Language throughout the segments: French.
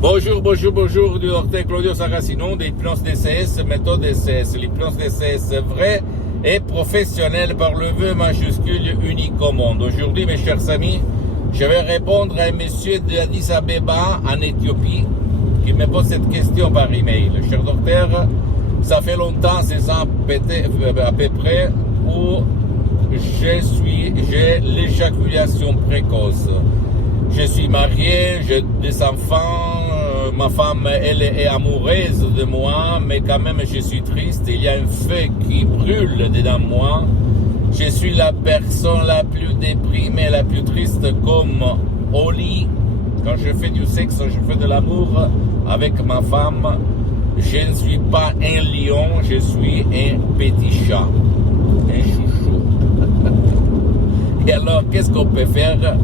Bonjour, du docteur Claudio Saracino de l'hypnose DCS, méthode DCS. L'hypnose DCS vraie et professionnelle par le vœu majuscule unique au monde. Aujourd'hui, mes chers amis, je vais répondre à un monsieur d'Addis Abeba en Éthiopie qui me pose cette question par email. Cher docteur, ça fait longtemps, 16 ans à peu près, où j'ai l'éjaculation précoce. Je suis marié, j'ai des enfants, ma femme, elle est amoureuse de moi, mais quand même je suis triste, il y a un feu qui brûle dedans moi. Je suis la personne la plus déprimée, la plus triste comme au lit. Quand je fais du sexe, je fais de l'amour avec ma femme. Je ne suis pas un lion, je suis un petit chat, un chouchou. Et alors, qu'est-ce qu'on peut faire?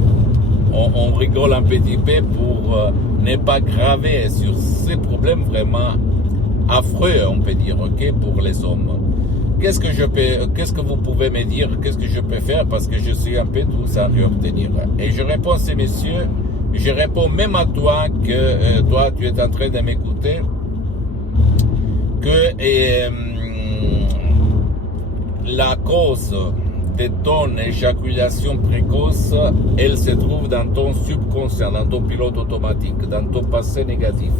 On rigole un petit peu pour ne pas graver sur ces problèmes vraiment affreux, on peut dire, ok, pour les hommes. Qu'est-ce que vous pouvez me dire, qu'est-ce que je peux faire parce que je suis un peu tous à réobtenir. Et je réponds à ces messieurs, je réponds même à toi que toi tu es en train de m'écouter, que la cause de ton éjaculation précoce, elle se trouve dans ton subconscient, dans ton pilote automatique, dans ton passé négatif.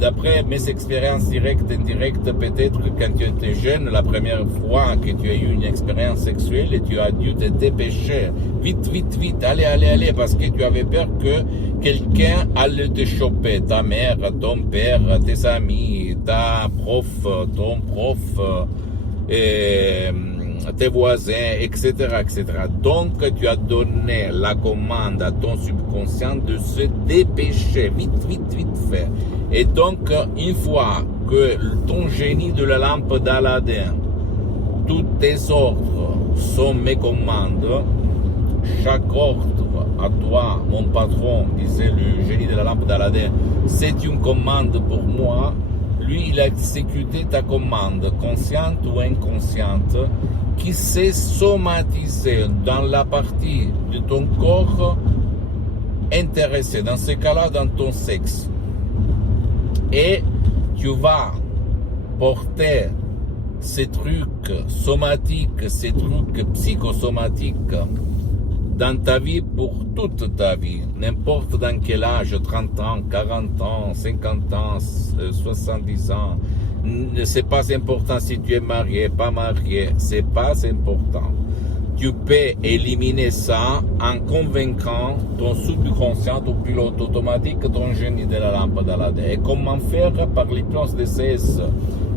D'après mes expériences directes et indirectes, peut-être quand tu étais jeune, la première fois que tu as eu une expérience sexuelle et tu as dû te dépêcher, vite, allez, parce que tu avais peur que quelqu'un allait te choper, ta mère, ton père, tes amis, ton prof, tes voisins, etc. Donc, tu as donné la commande à ton subconscient de se dépêcher, vite fait. Et donc, une fois que ton génie de la lampe d'Aladin, tous tes ordres sont mes commandes, chaque ordre à toi, mon patron, disait le génie de la lampe d'Aladin, c'est une commande pour moi. Lui, il a exécuté ta commande, consciente ou inconsciente, qui s'est somatisée dans la partie de ton corps intéressée, dans ce cas-là, dans ton sexe. Et tu vas porter ces trucs somatiques, ces trucs psychosomatiques dans ta vie pour toute ta vie, n'importe dans quel âge, 30 ans, 40 ans, 50 ans, 70 ans, c'est pas important si tu es marié, pas marié, c'est pas important. Tu peux éliminer ça en convaincant ton subconscient, ton pilote automatique, ton génie de la lampe d'Aladin. Et comment faire? Par l'hypnose DCS,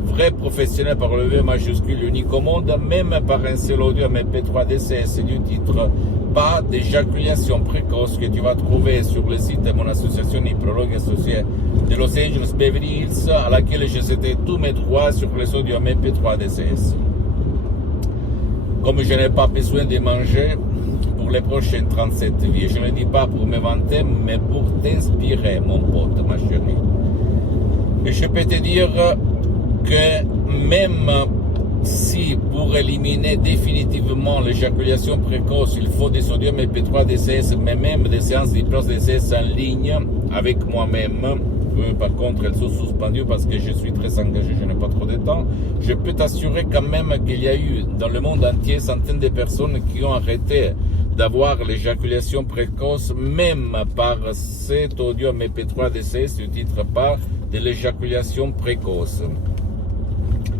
vrai professionnel par le V majuscule unique au monde, même par un seul audio MP3 DCS du titre pas d'éjaculation précoce que tu vas trouver sur le site de mon association hypnologue associée de Los Angeles Beverly Hills, à laquelle j'ai cité tous mes droits sur les audios MP3 DCS. Comme je n'ai pas besoin de manger pour les prochaines 37 vies, je ne le dis pas pour me vanter, mais pour t'inspirer, mon pote, ma chérie. Et je peux te dire que même si pour éliminer définitivement l'éjaculation précoce, il faut des sodium MP3 DCS, mais même des séances d'hypnose DCS en ligne avec moi-même, par contre elles sont suspendues parce que je suis très engagé, je n'ai pas trop de temps, je peux t'assurer quand même qu'il y a eu dans le monde entier centaines de personnes qui ont arrêté d'avoir l'éjaculation précoce, même par cet audio MP3 DCS du titre pas de l'éjaculation précoce.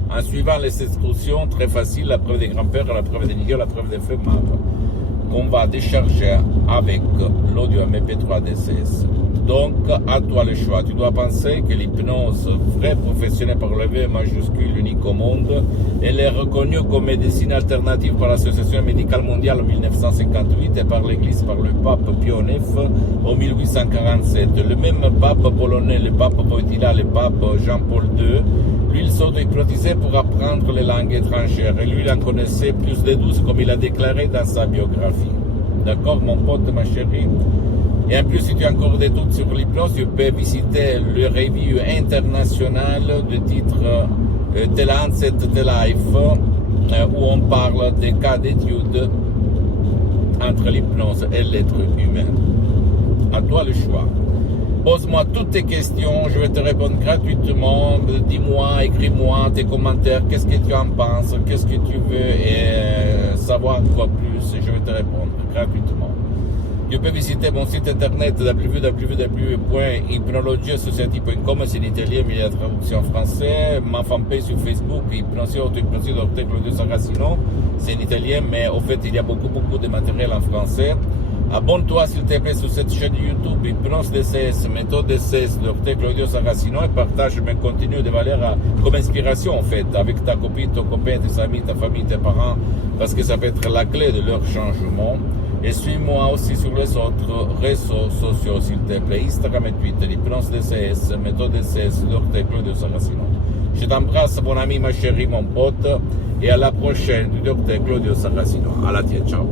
En suivant les instructions très faciles, la preuve des grands-pères, la preuve des niggers, la preuve des feux marres, qu'on va décharger avec l'audio MP3 DCS. Donc, à toi le choix. Tu dois penser que l'hypnose vraie professionnelle par le V majuscule unique au monde, elle est reconnue comme médecine alternative par l'Association médicale mondiale en 1958 et par l'Église, par le pape Pie IX en 1847. Le même pape polonais, le pape Wojtyła, le pape Jean-Paul II, lui, il s'auto-hypnotisait pour apprendre les langues étrangères. Et lui, il en connaissait plus de 12, comme il a déclaré dans sa biographie. D'accord, mon pote, ma chérie? Et en plus, si tu as encore des doutes sur l'hypnose, tu peux visiter le review international de titre The Lancet The Life, où on parle des cas d'études entre l'hypnose et l'être humain. À toi le choix. Pose-moi toutes tes questions, je vais te répondre gratuitement. Dis-moi, écris-moi tes commentaires, qu'est-ce que tu en penses, qu'est-ce que tu veux et savoir quoi plus, je vais te répondre gratuitement. Tu peux visiter mon site internet www.hypnologiasociety.com, c'est en italien mais il y a la traduction en français. Ma fanpage sur Facebook, Hypnosie Dr Claudio Saracino, c'est en italien mais au fait il y a beaucoup de matériel en français. Abonne-toi s'il te plaît sur cette chaîne YouTube, Hypnose DCS, méthode DCS, Dr Claudio Saracino, et partage mes contenus de valeur comme inspiration en fait, avec ta copine, ton copain, tes amis, ta famille, tes parents, parce que ça peut être la clé de leur changement. Et suis-moi aussi sur les autres réseaux sociaux s'il te plaît, Instagram et Twitter, Hypnose DCS, méthode DCS, Dr Claudio Saracino. Je t'embrasse mon ami, ma chérie, mon pote, et à la prochaine du Dr Claudio Saracino. À la tienne, ciao.